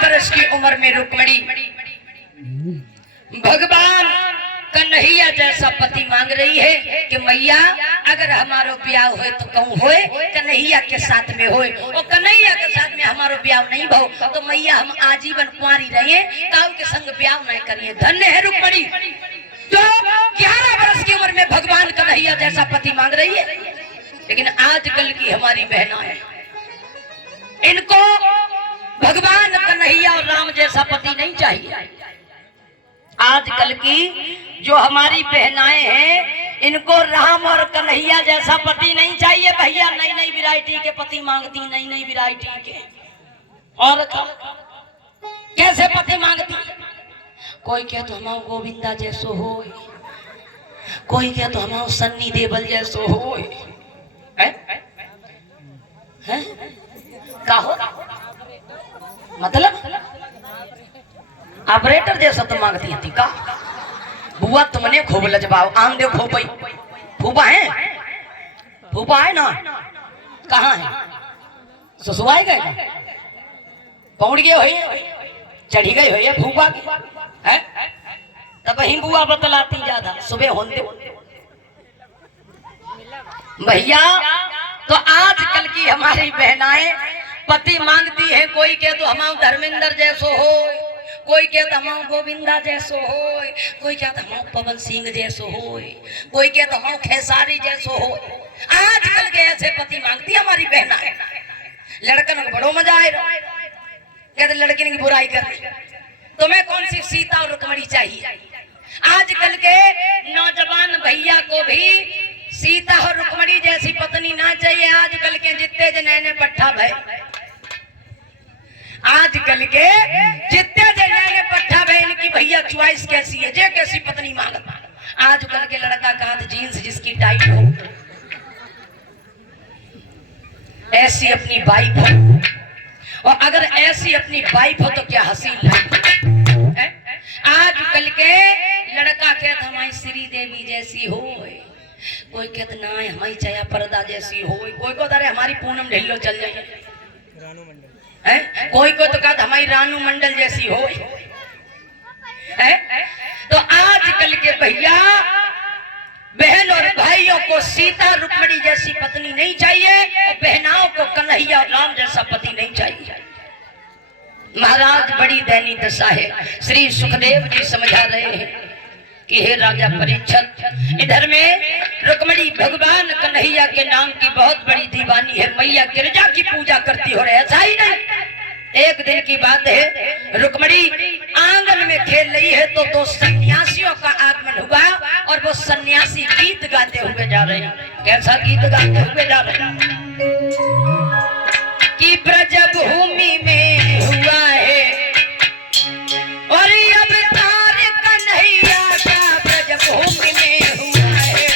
वर्ष की उम्र में रुक्मणी भगवान कन्हैया जैसा पति मांग रही है कि मैया अगर हमारो ब्याह होए तो कहूँ होए कन्हैया के साथ में होए, और कन्हैया के साथ में हमारो ब्याह नहीं भो तो मैया हम आजीवन कुंवारी रहे, काऊ के संग ब्याह नहीं करिए। धन्य है रुक्मणी जो 11 वर्ष की उम्र में भगवान कन्हैया जैसा पति मांग रही है। लेकिन आजकल की हमारी बहनाएं, इनको भगवान कन्हैया और राम जैसा पति नहीं चाहिए। आजकल की जो हमारी बहनाएं हैं, इनको राम और कन्हैया जैसा पति नहीं चाहिए भैया। नई नई वैरायटी के पति मांगती, नई नई वैरायटी के। और कैसे पति मांगती? कोई कहे तो हमारा गोविंदा जैसो हो, कोई कहे तो हमारा सन्नी देवल जैसो हो। कहो मतलब ऑपरेटर जैसा तो मांगती थी का? बुआ तुमने खूब लजबाओ, आम दे खोपई। फूफा है, फूफा है ना? कहाँ है? ससुआई गए, पहुंच गए हुई, चढ़ी गई हुई है फूफा की है? तब ही बुआ बतलाती ज्यादा सुबह होने भैया। तो आजकल की हमारी बहनाएं पति मांगती है, कोई कहे तो हमारा धर्मेंद्र जैसो हो, कोई कहता हम गोविंदा जैसो हो, कोई कहता हम पवन सिंह जैसो हो, कोई कहता हम खेसारी जैसो हो। आजकल के ऐसे पति मांगती हमारी बहना है। लड़कन को बड़ो मजा आए, कहते लड़की की बुराई कर, तुम्हें कौन सी सीता और रुक्मणी चाहिए? आजकल के नौजवान भैया को भी सीता और रुक्मणी जैसी पत्नी ना चाहिए। आजकल के जितने जने पट्ठा भाई, आजकल के जितने जने पट्ठा बहन की भैया चॉइस कैसी है, जे कैसी पत्नी मांगता। आजकल के लड़का का हाथ जीन्स जिसकी टाइट हो, ऐसी अपनी वाइफ हो, और अगर ऐसी अपनी वाइफ हो तो क्या हसीन है। आजकल के लड़का कहता हमारी श्री देवी जैसी हो, कोई कहता ना हमारी चया पर्दा जैसी हो, कोई को अरे हमारी पूनम ढिल्लो चल जाए, कोई को तो कहता हमारी रानू मंडल जैसी हो। तो आजकल के भैया बहन और भाइयों को सीता रुक्मणी जैसी पत्नी नहीं चाहिए, और बहनाओं को कन्हैया और राम जैसा पति नहीं चाहिए। महाराज बड़ी दयनीय दशा है। श्री सुखदेव जी समझा रहे हैं कि हे राजा परीक्षित, इधर में रुक्मणी भगवान कन्हैया के नाम की बहुत बड़ी दीवानी है, मैया गिरजा की पूजा करती हो रहे। ऐसा ही नहीं, एक दिन की बात है, रुक्मणी आंगन में खेल रही है तो दो सन्यासियों का आगमन हुआ, और वो सन्यासी गीत गाते हुए जा रहे हैं। कैसा गीत गाते हुए जा रहे हैं कि ब्रज भूमि में हुआ है और अब तार कन्हैया का ब्रज भूमि में हुआ है।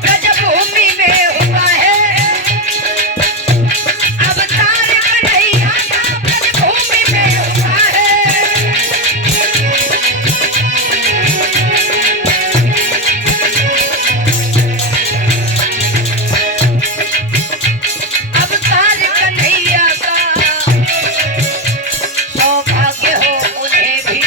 ब्रज भूमि में हुआ है, अब तार कन्हैया का ब्रज भूमि में हुआ है। अब तार कन्हैया का सौभाग्य हो उन्हें भी,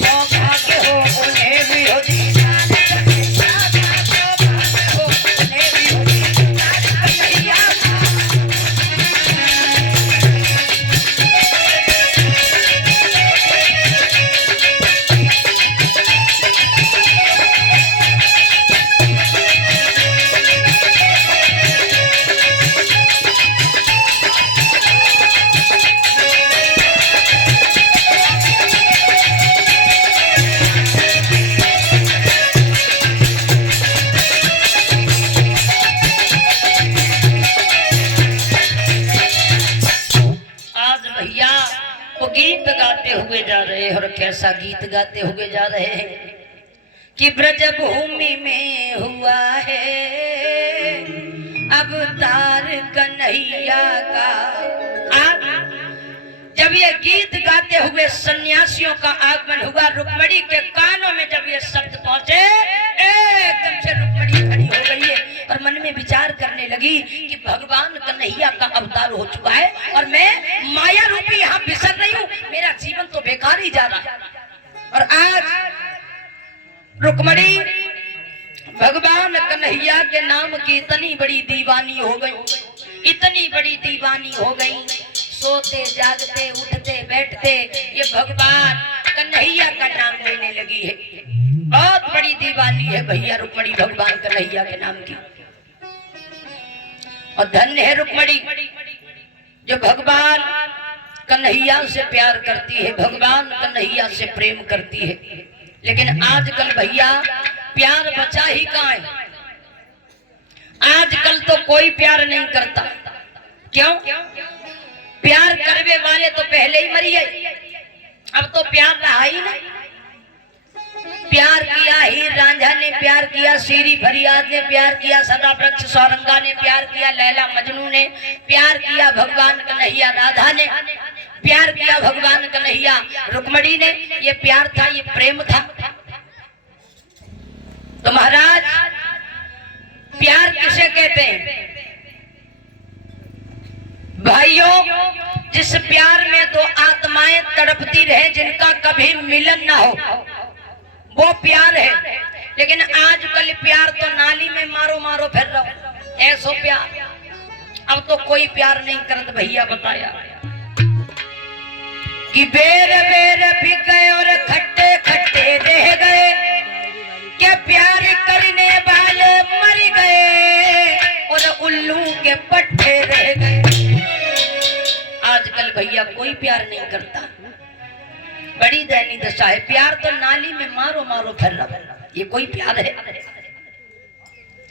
सौभाग्य हो उन्हें भी हो दीदार कन्हैया का, सौभाग्य हो उन्हें भी हो दीदार कन्हैया का। आज भैया वो गीत गाते हुए जा रहे हैं, और कैसा गीत गाते हुए जा रहे हैं कि ब्रज भूमि में हुआ है अब तार कन्हैया का। जब जब ये गीत गाते हुए सन्यासियों का आगमन हुआ, रुक्मणी के कानों में जब ये शब्द पहुंचे, एकदम से रुक्मणी खड़ी हो गई है और मन में विचार करने लगी कि भगवान कन्हैया का अवतार हो चुका है और मैं माया रूपी यहाँ बिसर रही हूँ, मेरा जीवन तो बेकार ही जा रहा है। और आज रुक्मणी भगवान कन्हैया के नाम की इतनी बड़ी दीवानी हो गई, इतनी बड़ी दीवानी हो गई, सोते जागते उठते बैठते ये भगवान कन्हैया का नाम लेने लगी है। बहुत बड़ी दीवानी है भैया रुक्मणी भगवान कन्हैया के नाम की। और धन्य है रुक्मणी जो भगवान कन्हैया से प्यार करती है, भगवान कन्हैया से प्रेम करती है। लेकिन आजकल भैया प्यार बचा ही कहाँ है? आजकल तो कोई प्यार नहीं करता। क्यों? प्यार करने वाले तो पहले ही मरी है, अब तो प्यार रहा ही नहीं। प्यार किया हीर रांझा ने प्यार किया, सीरी फरियाद ने प्यार किया, सदा वृक्ष सौरंगा ने प्यार किया, लैला मजनू ने प्यार किया, भगवान कन्हैया राधा ने प्यार किया, भगवान कन्हैया रुक्मणी ने। ये प्यार था, ये प्रेम था। तो महाराज प्यार किसे कहते हैं? भाइयों, जिस प्यार में दो आत्माएं तड़पती रहे, जिनका कभी मिलन ना हो, वो प्यार है। लेकिन आजकल प्यार तो नाली में मारो मारो फिर रहो, ऐसो प्यार। अब तो कोई प्यार नहीं करत भैया। बताया कि बेर बेर भी गए और खट्टे खट्टे रह गए, क्या प्यार करने वाले मर गए और उल्लू के पट्टे रह गए। आजकल भैया कोई प्यार नहीं करता, बड़ी दयनीय दशा है। प्यार तो नाली में मारो मारो फिर रहा, ये कोई प्यार है?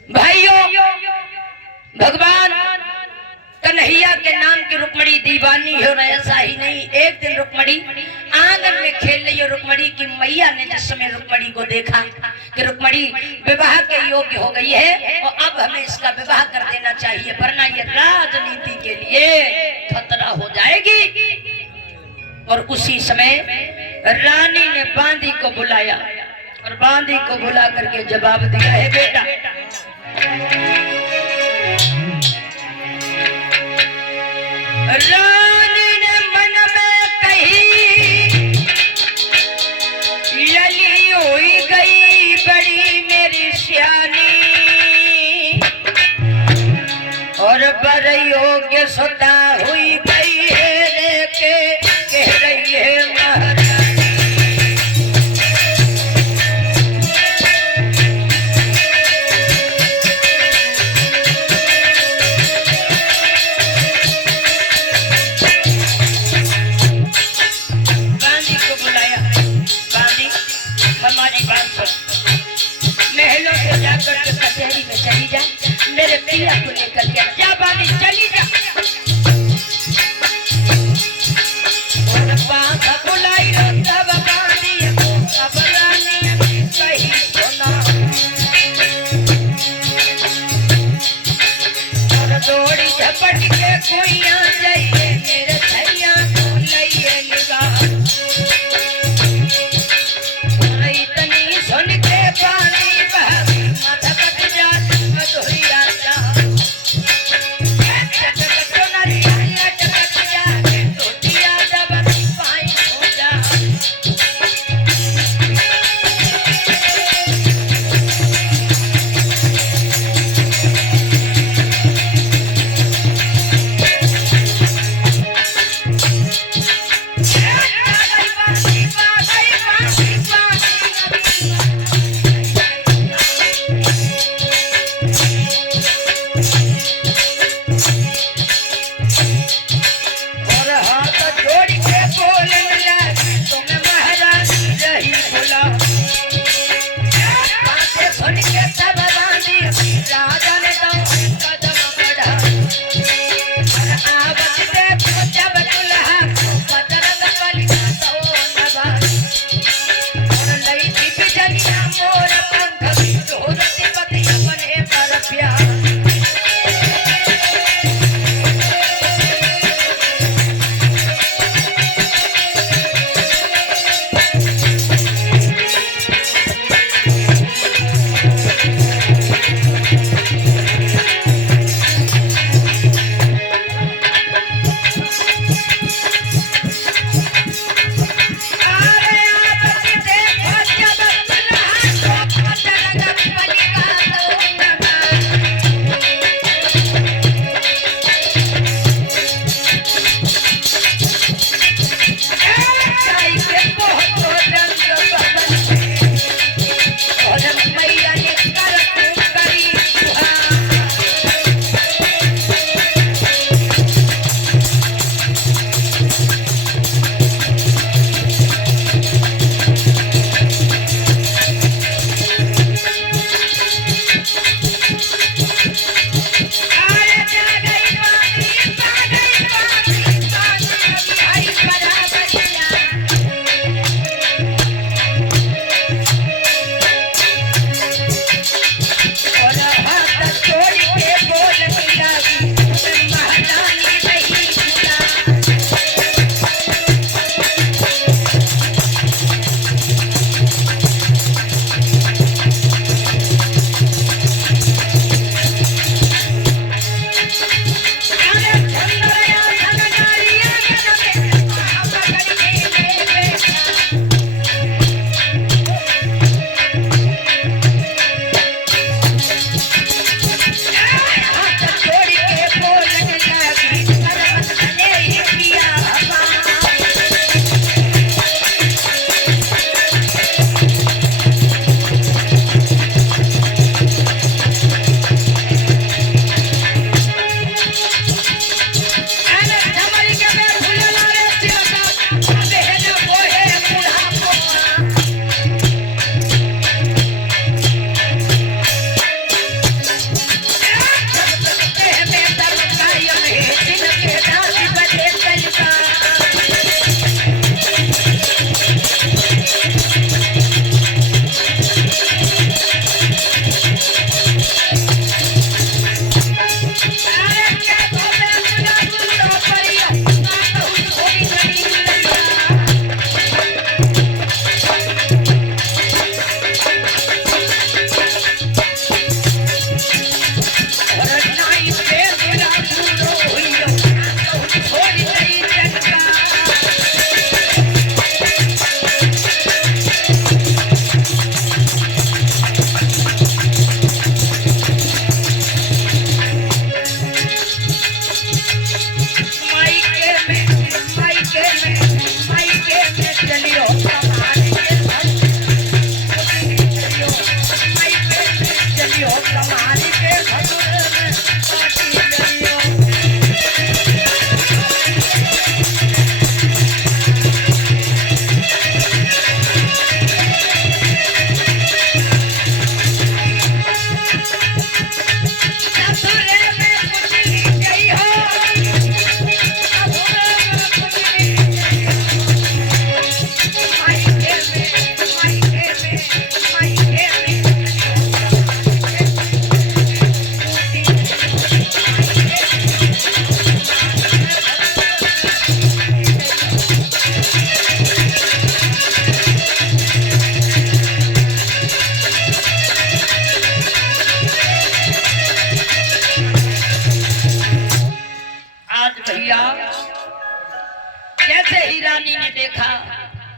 भाइयों, भगवान कन्हैया के नाम की रुक्मणी दीवानी हो रहा। ऐसा ही नहीं, एक दिन रुक्मणी आंगन में खेल रही है। रुक्मणी की मैया ने जिस समय रुक्मणी को देखा कि रुक्मणी विवाह के योग्य हो गई है और अब हमें इसका विवाह कर देना चाहिए, वरना ये राजनीति के लिए खतरा हो जाएगी। और उसी समय रानी ने बांदी को बुलाया और बांदी को बुला करके जवाब दिया है, बेटा रानी ने मन में कही, लली हुई गई बड़ी मेरी सियानी और बर योग्य सुता हुई गई है के कह रही है महारानी। गांधी को बुलाया, गांधी हमारी बात सुन, महलों से जाकर के कचहरी में चली जा, मेरे पिया को लेकर के जा। बांधी चली जा। बुलाई तब बांधी अब रानी कही सुना और दौड़ी झपट के कुइया जाइए मेरे छैया को लइए निगाह। इतनी सुन के पानी बह माथा कट जा मधुरिया जा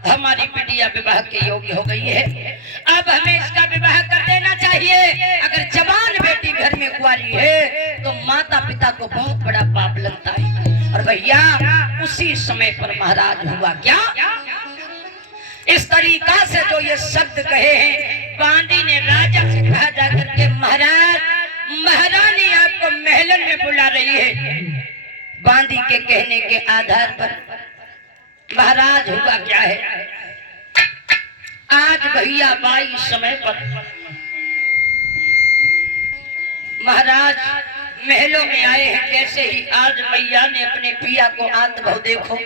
हमारी बिटिया विवाह के योग्य हो गई है, अब हमें इसका विवाह कर देना चाहिए। अगर जवान बेटी घर में कुंवारी है तो माता पिता को बहुत बड़ा पाप लगता है। और भैया उसी समय पर महाराज हुआ क्या, इस तरीका से जो ये शब्द कहे हैं, बांदी ने राजा से कहा जाकर के महाराज महारानी आपको महलन में बुला रही है। बांदी के कहने के आधार पर महाराज हुआ क्या है, आज भैया बाई समय पर महाराज महलों में आए हैं। जैसे ही आज मैया ने अपने पिया को आंत भव देखो